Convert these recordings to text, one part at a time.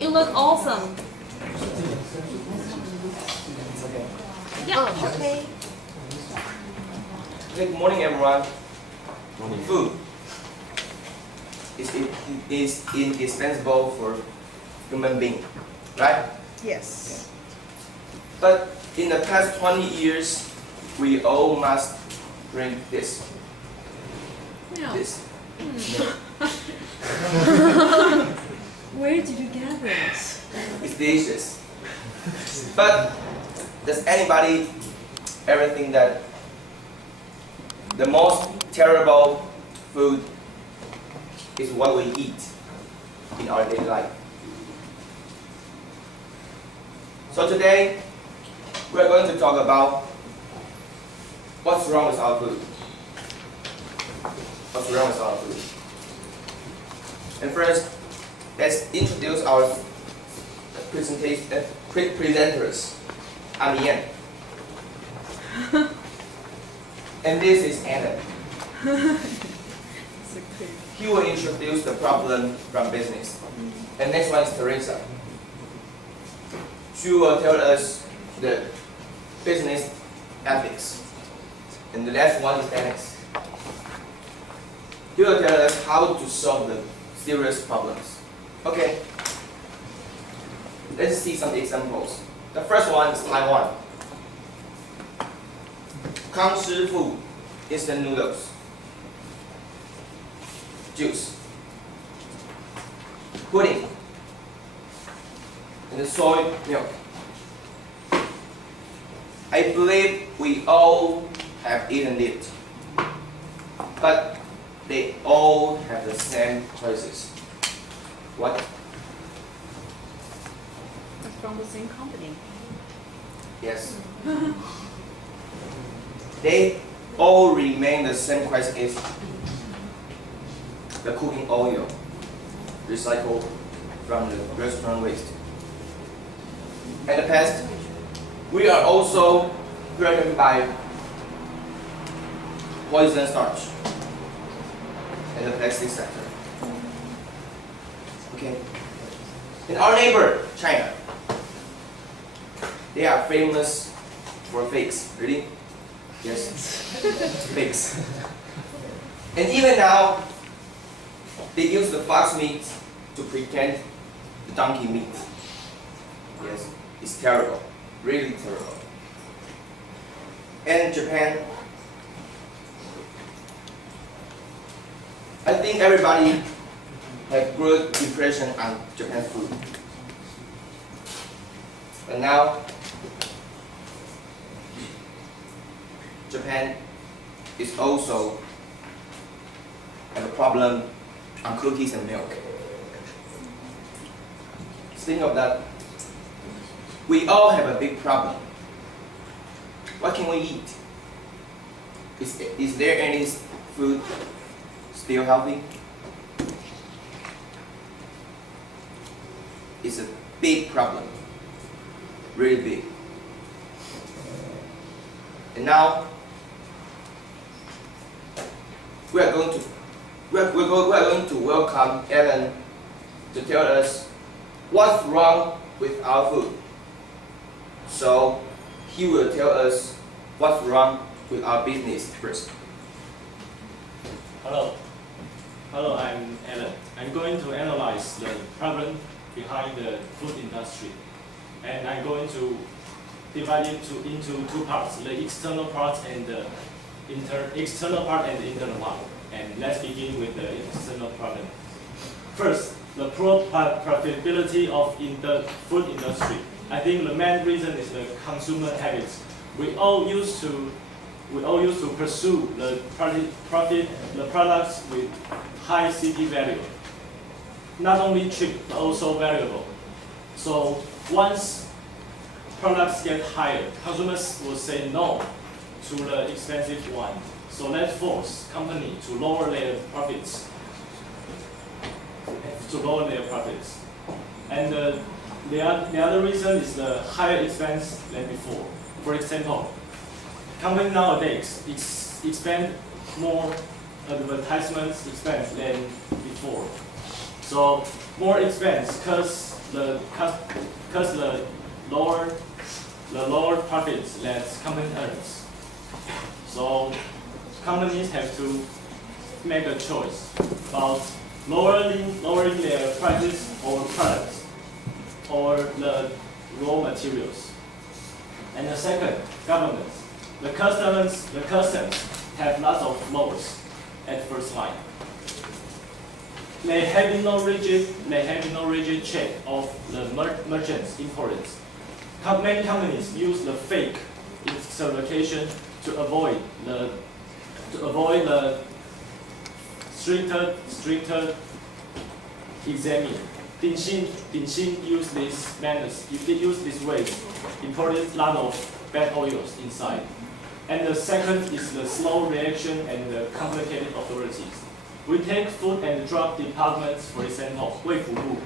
You look awesome. Yeah, okay. Good morning, everyone. Food is indispensable for human being, right? Yes. But in the past 20 years, we all must drink this. Yeah. This. Where did you get this? It's delicious. But does anybody ever think that the most terrible food is what we eat in our daily life? So today, we are going to talk about what's wrong with our food. What's wrong with our food? And first, let's introduce our presenters. I'm Ian. And this is Anna. He will introduce the problem from business. And next one is Teresa. She will tell us the business ethics. And the last one is Dennis. He will tell us how to solve the serious problems. Okay. Let's see some examples. The first one is Taiwan. Kang Shi Fu instant noodles. Juice. Pudding. And the soy milk. I believe we all have eaten it. But they all have the same choices. What? It's from the same company. Yes. They all remain the same question is the cooking oil recycled from the restaurant waste. In the past, we are also threatened by poison starch in the plastic sector. Okay. In our neighbor, China, they are famous for fakes. Really? Yes. Fakes. And even now, they use the fox meat to pretend the donkey meat. Yes, it's terrible. Really terrible. And Japan, I think everybody have good impression on Japan's food. But now, Japan is also have a problem on cookies and milk. Speaking of that, we all have a big problem. What can we eat? Is there any food still healthy? It's a big problem, really big. And now we are going to welcome Alan to tell us what's wrong with our food. So he will tell us what's wrong with our business first. Hello, I'm Alan. I'm going to analyze the problem behind the food industry, and I'm going to divide it into two parts: the external part and the internal one. And let's begin with the external problem. First, the poor profitability of the food industry. I think the main reason is the consumer habits. We all used to pursue the products with high CP value, not only cheap but also valuable. So once products get higher, consumers will say no to the expensive one. So that force company to lower their profits. And the other reason is the higher expense than before. For example, company nowadays expend more advertisements expense than before. So more expense because because the lower profits that company earns. So companies have to make a choice about lowering their prices or products or the raw materials. And the second, government. The customs have lots of laws at first line. They have no rigid check of the merchants, importers. Many companies use the fake certification to avoid the stricter examining. Dingxin use these manners. They use these ways, imported a lot of bad oils inside. And the second is the slow reaction and the complicated authorities. We take Food and Drug departments, for example, 卫福部.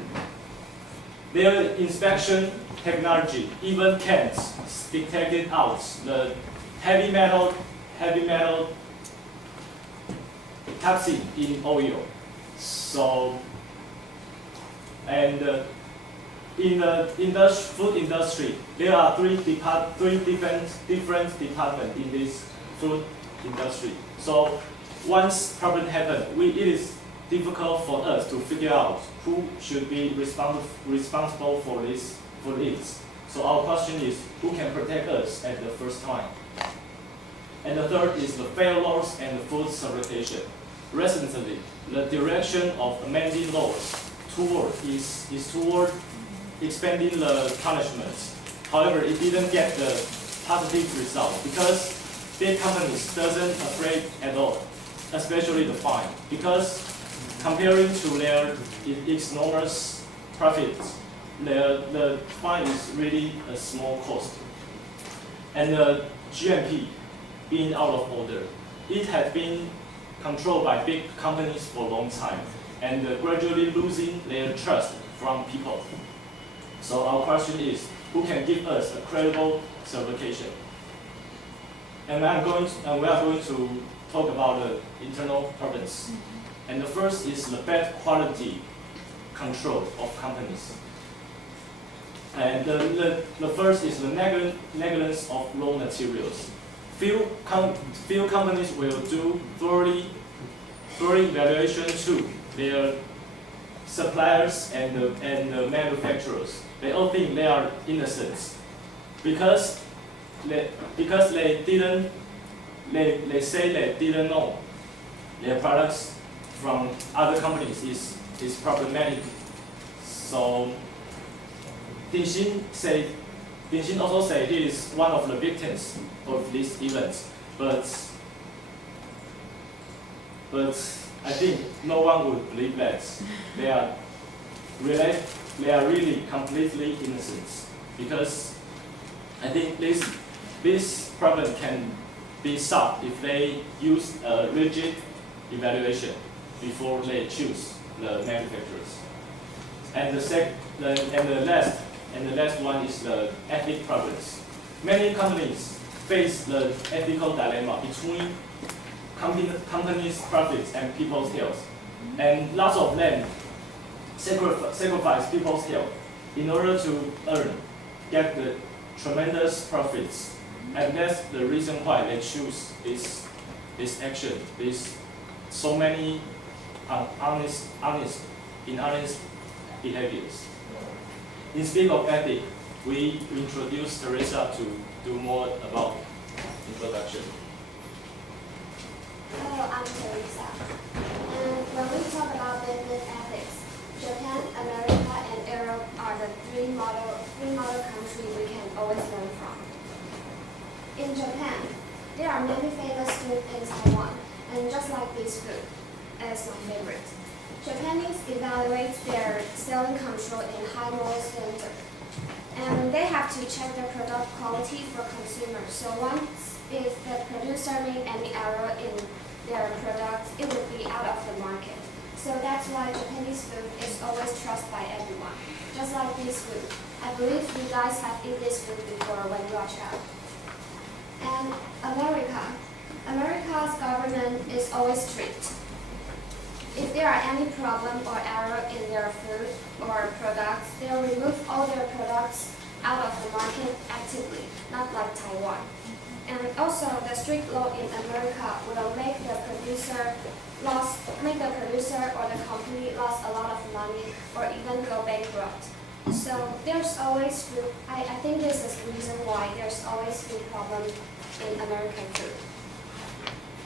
Their inspection technology even can't detect out the heavy metal toxin in oil. So, and in the food industry, there are three different departments in this food industry. So once problem happens, it is difficult for us to figure out who should be responsible for this. So our question is, who can protect us at the first time? And the third is the fair laws and the food certification. Recently, the direction of amending laws is toward expanding the punishments. However, it didn't get the positive result because big companies doesn't afraid at all, especially the fine. Because comparing to their enormous profits, the fine is really a small cost. And the GMP being out of order, it has been controlled by big companies for a long time and gradually losing their trust from people. So our question is, who can give us a credible certification? And we are going to talk about the internal problems. And the first is the bad quality control of companies. And the first is the negligence of raw materials. Few companies will do thorough evaluation to their suppliers and the manufacturers. They all think they are innocent because they say they didn't know their products from other companies is problematic. So Dingxin also say he is one of the victims of these events, but I think no one would believe that they are really completely innocent, because I think this problem can be solved if they use a rigid evaluation before they choose the manufacturers. And the last one is the ethic problems. Many companies face the ethical dilemma between companies' profits and people's health, and lots of them sacrifice people's health in order to get the tremendous profits, and that's the reason why they choose this action. This so many honest behaviors. Instead of ethic, we introduce Teresa to do more about introduction. Hello, I'm Teresa. And when we talk about business ethics, Japan, America, and Europe are the three model countries we can always learn from. In Japan, there are many famous foods in Taiwan, and just like this food, is my favorite. Japanese evaluate their selling control in high moral standard, and they have to check the product quality for consumers. So once if the producer made any error in their product, it would be out of the market. So that's why Japanese food is always trusted by everyone. Just like this food. I believe you guys have eaten this food before when you are a child. And America's government is always strict. if there are any problem or error in their food or products, they'll remove all their products out of the market actively, not like Taiwan. And also, the strict law in America will make the producer or the company lost a lot of money or even go bankrupt. So there's always food. I think this is the reason why there's always food problem in American food.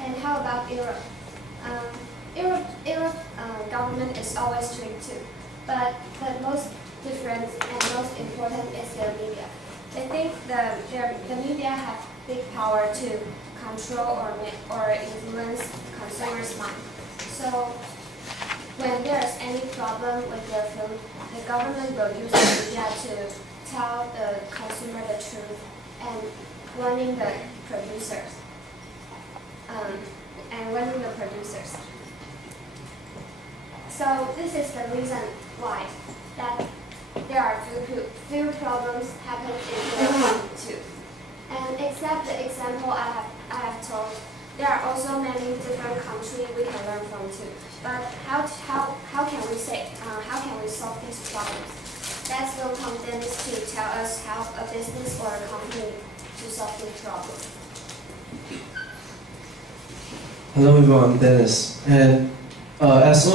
And how about Europe? Europe government is always strict too, but the most different and most important is their media. They think the media have big power to control or influence consumers' mind. So when there's any problem with their food, the government will use the media to tell the consumer the truth and warning the producers. So this is the reason why that there are few problems happen in Europe too. And except the example I have told, there are also many different countries we can learn from too. But how can we solve these problems? Let's welcome Dennis to tell us how a business or a company to solve this problem. Hello everyone, I'm Dennis. And as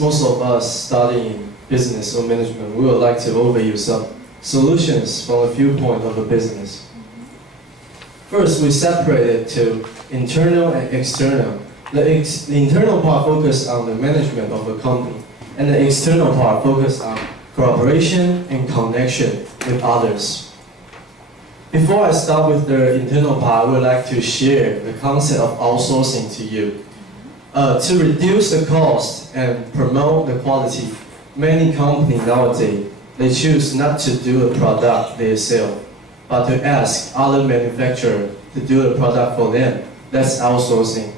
most of us studying business or management, we would like to overview some solutions from a viewpoint of a business. First, we separate it to internal and external. The internal part focuses on the management of a company, and the external part focuses on cooperation and connection with others. Before I start with the internal part, I would like to share the concept of outsourcing to you. To reduce the cost and promote the quality, many companies nowadays, they choose not to do a product they sell, but to ask other manufacturers to do the product for them. That's outsourcing.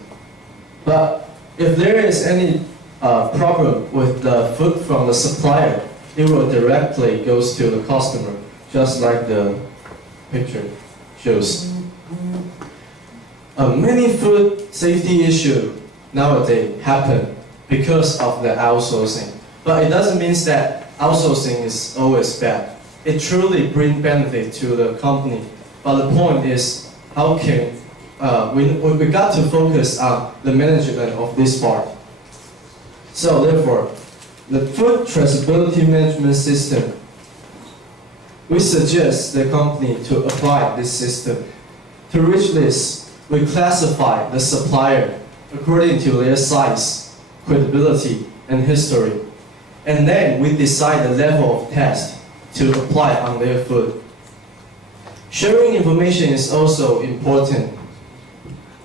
But if there is any problem with the food from the supplier, it will directly goes to the customer, just like the picture shows. Many food safety issues nowadays happen because of the outsourcing. But it doesn't mean that outsourcing is always bad. It truly brings benefit to the company. But the point is, how can we got to focus on the management of this part. So therefore, the food traceability management system, we suggest the company to apply this system. To reach this, we classify the supplier according to their size, credibility, and history. And then we decide the level of test to apply on their food. Sharing information is also important.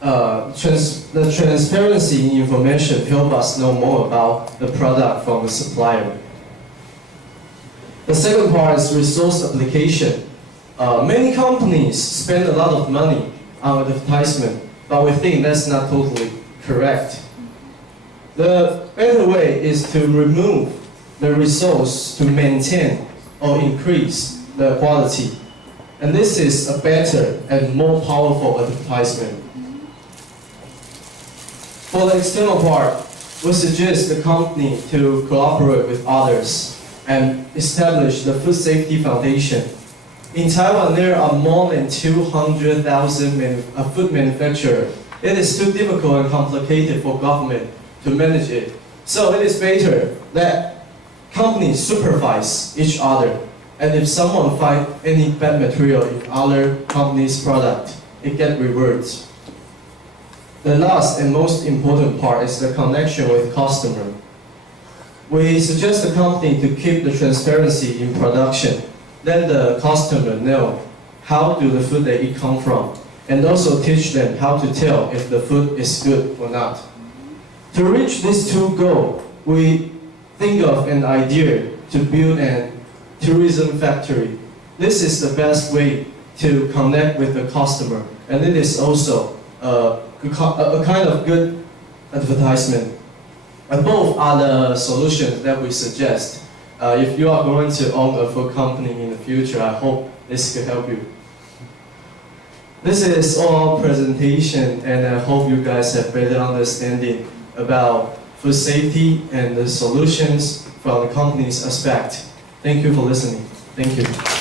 The transparency in information helps us know more about the product from the supplier. The second part is resource application. Many companies spend a lot of money on advertisement, but we think that's not totally correct. The better way is to remove the resource to maintain or increase the quality. And this is a better and more powerful advertisement. For the external part, we suggest the company to cooperate with others and establish the Food Safety Foundation. In Taiwan, there are more than 200,000 food manufacturers. It is too difficult and complicated for government to manage it. So it is better that companies supervise each other. And if someone finds any bad material in other companies' product, it gets reversed. The last and most important part is the connection with customer. We suggest the company to keep the transparency in production. Let the customer know how do the food they eat come from, and also teach them how to tell if the food is good or not. To reach these two goals, we think of an idea to build a tourism factory. This is the best way to connect with the customer, and it is also a kind of good advertisement. And both are the solutions that we suggest. If you are going to own a food company in the future, I hope this could help you. This is all presentation, and I hope you guys have better understanding about food safety and the solutions from the company's aspect. Thank you for listening. Thank you.